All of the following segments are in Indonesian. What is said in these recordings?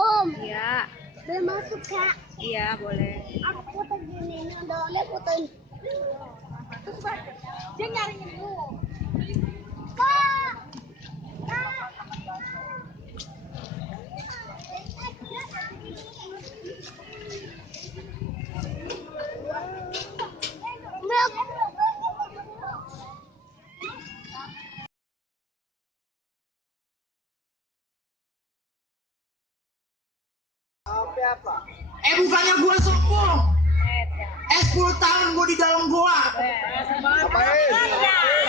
Om. Iya. Boleh masuk kak? Iya boleh. Aku foto gini, ondel-ondel fotoin. Dia nyariin lu. Kak. Kak. Bukannya gua sombong. 10 tahun gua di dalam gua. Ngapain?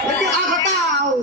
Tapi apa tahu?